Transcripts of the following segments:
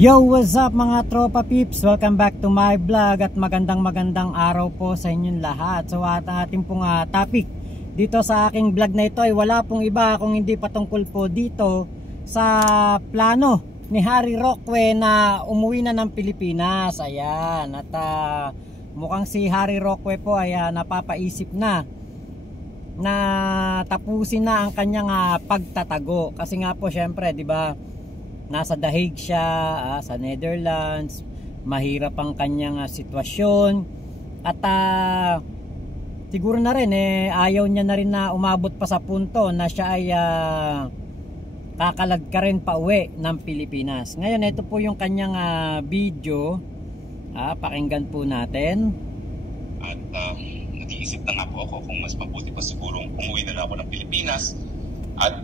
Yo, what's up mga tropa peeps? Welcome back to my vlog at magandang araw po sa inyong lahat. So at ang ating pong topic dito sa aking vlog na ito ay wala pong iba kung hindi patungkol po dito sa plano ni Harry Roque na umuwi na ng Pilipinas. Ayan, at mukhang si Harry Roque po ay napapaisip na tapusin na ang kanyang pagtatago. Kasi nga po syempre, di ba, nasa The Hague siya, sa Netherlands, mahirap ang kanyang sitwasyon. At siguro na rin ayaw niya na rin na umabot pa sa punto na siya ay kakalag ka rin pa uwi ng Pilipinas. Ngayon ito po yung kanyang video, pakinggan po natin. At nag-iisip na nga po ako kung mas mabuti pa sigurong umuwi na lang ako ng Pilipinas at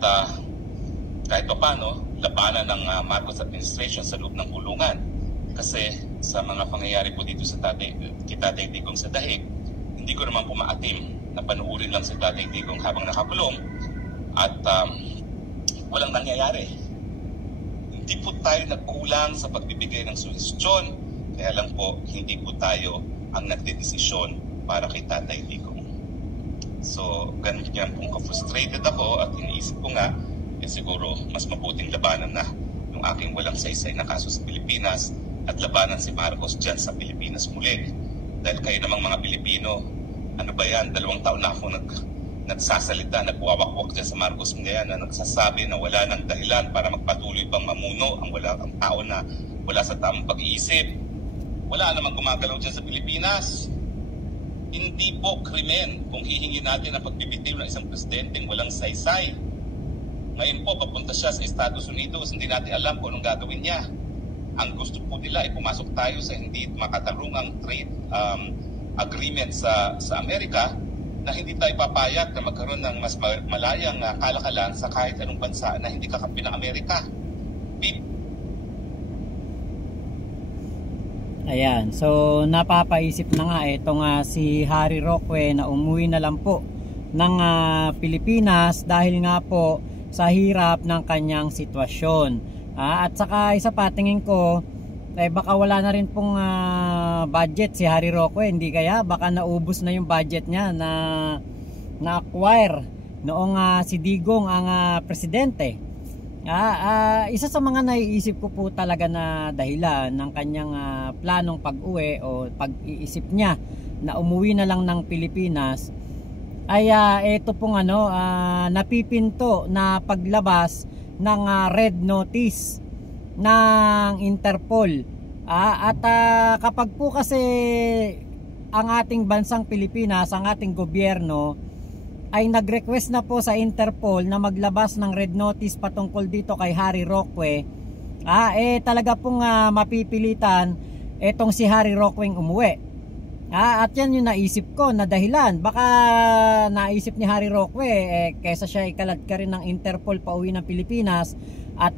kahit pa paano labanan ng Marcos administration sa loob ng kulungan. Kasi sa mga pangyayari po dito sa Tatay Digong sa The Hague, hindi ko naman pumaatim na panuurin lang si Tatay Digong habang nakakulong at walang nangyayari. Hindi po tayo nagkulang sa pagbibigay ng suhestyon, kaya lang po hindi po tayo ang nagdedesisyon para kay Tatay Digong. So ganun yan pong ka-frustrated ako at iniisip ko nga siguro mas mabuting labanan na yung aking walang saysay na kaso sa Pilipinas at labanan si Marcos dyan sa Pilipinas muli. Dahil kayo namang mga Pilipino, ano ba yan, 2 taon na ako nagsasalita, nagwawakwak dyan sa Marcos ngayon na nagsasabi na wala ng dahilan para magpatuloy pang mamuno ang tao na wala sa tamang pag-iisip. Wala namang gumagalaw dyan sa Pilipinas. Hindi po krimen kung hihingi natin ang pagbibitiw ng isang presidenteng walang saysay. Ngayon po, papunta siya sa Estados Unidos, hindi natin alam kung anong gagawin niya. Ang gusto po nila ay pumasok tayo sa hindi makatarungang trade agreement sa Amerika na hindi tayo papayag na magkaroon ng mas malayang kalakalan sa kahit anong bansa na hindi kakampi ng Amerika. Ayan, so napapaisip na nga itong si Harry Roque na umuwi na lang po ng Pilipinas dahil nga po sa hirap ng kanyang sitwasyon. At saka isa pa, tingin ko baka wala na rin pong budget si Harry Roque, hindi kaya baka naubos na yung budget niya na acquire noong si Digong ang presidente. Isa sa mga naiisip ko po talaga na dahilan ng kanyang planong pag-uwi o pag-iisip niya na umuwi na lang ng Pilipinas ay ito pong napipinto na paglabas ng red notice ng Interpol. At kapag po kasi ang ating bansang Pilipinas, ang ating gobyerno ay nag-request na po sa Interpol na maglabas ng red notice patungkol dito kay Harry Roque, talaga pong mapipilitan etong si Harry Roque umuwi. At yan yung naisip ko na dahilan. Baka naisip ni Harry Roque kaysa siya ikalad ka rin ng Interpol pa uwi ng Pilipinas at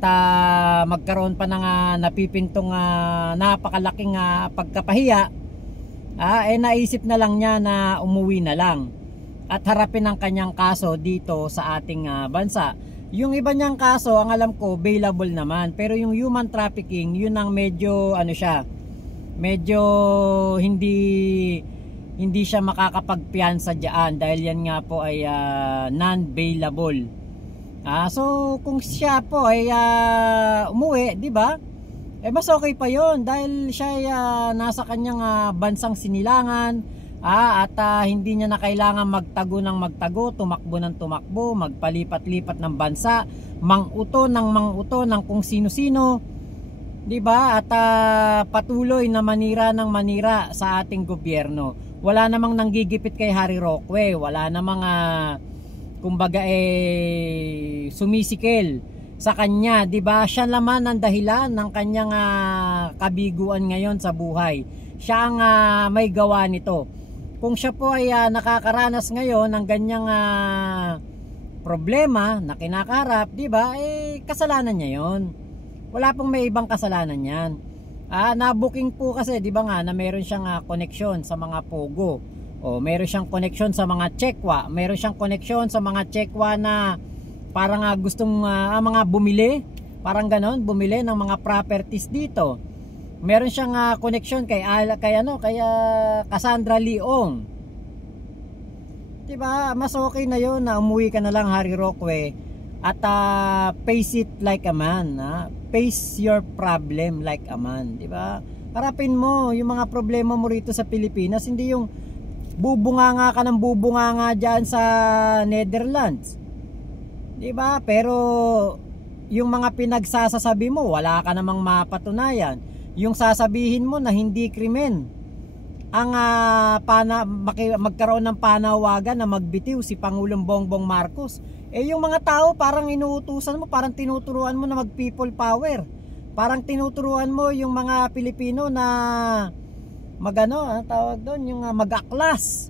magkaroon pa ng napipintong napakalaking pagkapahiya, naisip na lang niya na umuwi na lang at harapin ang kanyang kaso dito sa ating bansa. Yung iba niyang kaso, ang alam ko, bailable naman. Pero yung human trafficking, yun ang medyo medyo hindi siya makakapagpiyansa diyan dahil yan nga po ay non-bailable. So kung siya po ay umuwi, di ba? Mas okay pa 'yon dahil siya ay nasa kanyang bansang sinilangan, at hindi niya na kailangan magtago ng magtago, tumakbo ng tumakbo, magpalipat-lipat ng bansa, manguto ng kung sino-sino. Diba? At patuloy na manira ng manira sa ating gobyerno. Wala namang nanggigipit kay Harry Roque, wala namang kumbaga sumisikil sa kanya, diba? Siya naman ang dahilan ng kanyang kabiguan ngayon sa buhay. Siya ang may gawa nito. Kung siya po ay nakakaranas ngayon ng ganyang problema na kinakaharap, diba? Kasalanan niya 'yon. Wala pong may ibang kasalanan yan. Na-booking po kasi, di ba nga, na meron siyang koneksyon sa mga Pogo. O meron siyang koneksyon sa mga Chekwa. Meron siyang koneksyon sa mga Chekwa na parang gustong mga bumili parang ganon, bumili ng mga properties dito. Meron siyang connection kay Cassandra Leong. Diba? Mas okay na yun na umuwi ka na lang, Harry Roque, at face it like a man. Face your problem like a man. Diba? Harapin mo yung mga problema mo rito sa Pilipinas, hindi yung bubunganga ka ng bubunganga dyan sa Netherlands. Diba? Pero yung mga pinagsasasabi mo, wala ka namang mapatunayan. Yung sasabihin mo na hindi krimen ang magkaroon ng panawagan na magbitiw si Pangulong Bongbong Marcos. Yung mga tao parang inuutusan mo, parang tinuturuan mo na mag people power. Parang tinuturuan mo yung mga Pilipino na tawag doon, yung mag-aklas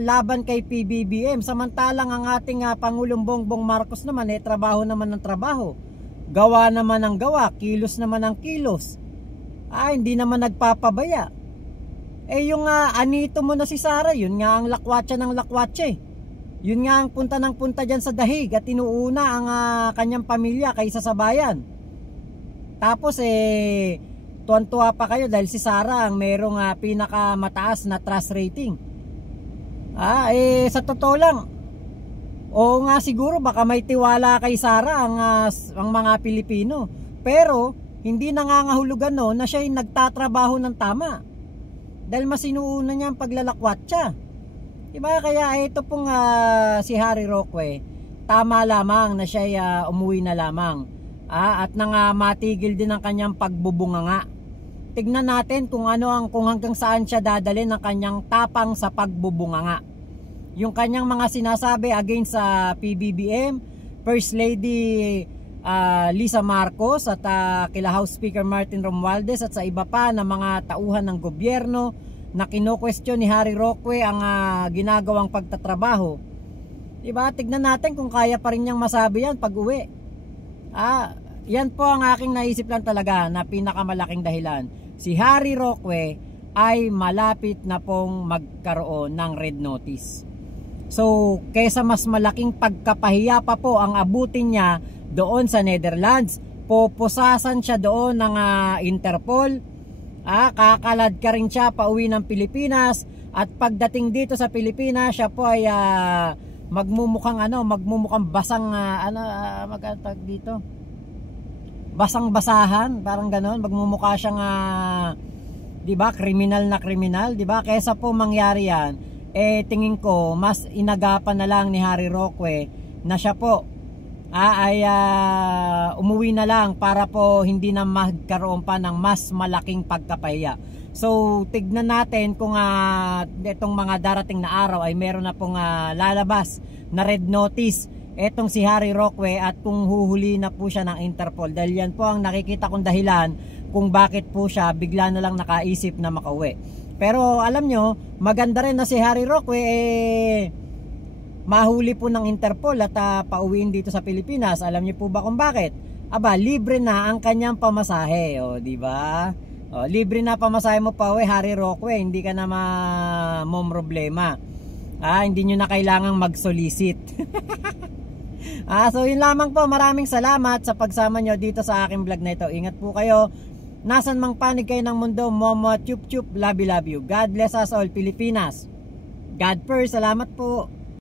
laban kay PBBM. Samantalang ang ating Pangulong Bongbong Marcos naman trabaho naman ng trabaho, gawa naman ng gawa, kilos naman ng kilos. Hindi naman nagpapabaya. Yung anito mo na si Sara, yun nga ang lakwatsa ng lakwatsa. Yun nga ang punta ng punta dyan sa dahig at inuuna ang kanyang pamilya kaysa sa bayan. Tapos tuwan-tuwa pa kayo dahil si Sara ang merong pinakamataas na trust rating. Sa totoo lang, oo nga siguro baka may tiwala kay Sara ang mga Pilipino. Pero hindi nangangahulugan na siya ay nagtatrabaho ng tama. Dahil mas inuuna niya ang paglalakwatsa. Diba? Kaya ito pong si Harry Roque, tama lamang na siya ay umuwi na lamang. At nang matigil din ang kanyang pagbubunganga. Tignan natin kung hanggang saan siya dadalhin ng kanyang tapang sa pagbubunganga. Yung kanyang mga sinasabi against sa PBBM, First Lady Lisa Marcos at kila House Speaker Martin Romualdez at sa iba pa na mga tauhan ng gobyerno na kino-question ni Harry Roque ang ginagawang pagtatrabaho. Diba? Tignan natin kung kaya pa rin niyang masabi yan pag uwi. Yan po ang aking naisip lang talaga na pinakamalaking dahilan. Si Harry Roque ay malapit na pong magkaroon ng red notice. So, kaysa mas malaking pagkapahiya pa po ang abutin niya doon sa Netherlands, pupusasan siya doon ng Interpol, kakalad ka rin siya pauwi ng Pilipinas, at pagdating dito sa Pilipinas siya po ay magmumukhang basang magtag dito, basang-basahan, parang ganoon, magmumukha siyang diba, kriminal na kriminal, diba? Kaysa po mangyari yan, tingin ko mas inagapan na lang ni Harry Roque na siya po umuwi na lang para po hindi na magkaroon pa ng mas malaking pagkapahiya. So tignan natin kung itong mga darating na araw ay meron na pong lalabas na red notice etong si Harry Roque at kung huhuli na po siya ng Interpol. Dahil yan po ang nakikita kong dahilan kung bakit po siya bigla na lang nakaisip na makauwi. Pero alam nyo, maganda rin na si Harry Roque mahuli po ng Interpol at pauwiin dito sa Pilipinas. Alam niyo po ba kung bakit? Libre na ang kanyang pamasahe, di ba? Libre na pamasahe mo pa uwi, Harry Roque, hindi ka na problema. Hindi niyo na kailangang mag-solicit. So yun lamang po. Maraming salamat sa pagsama niyo dito sa aking vlog na ito. Ingat po kayo. Nasan mang panig kayo ng mundo, Momo Chup Chup, love you. God bless us all, Pilipinas. God first. Salamat po.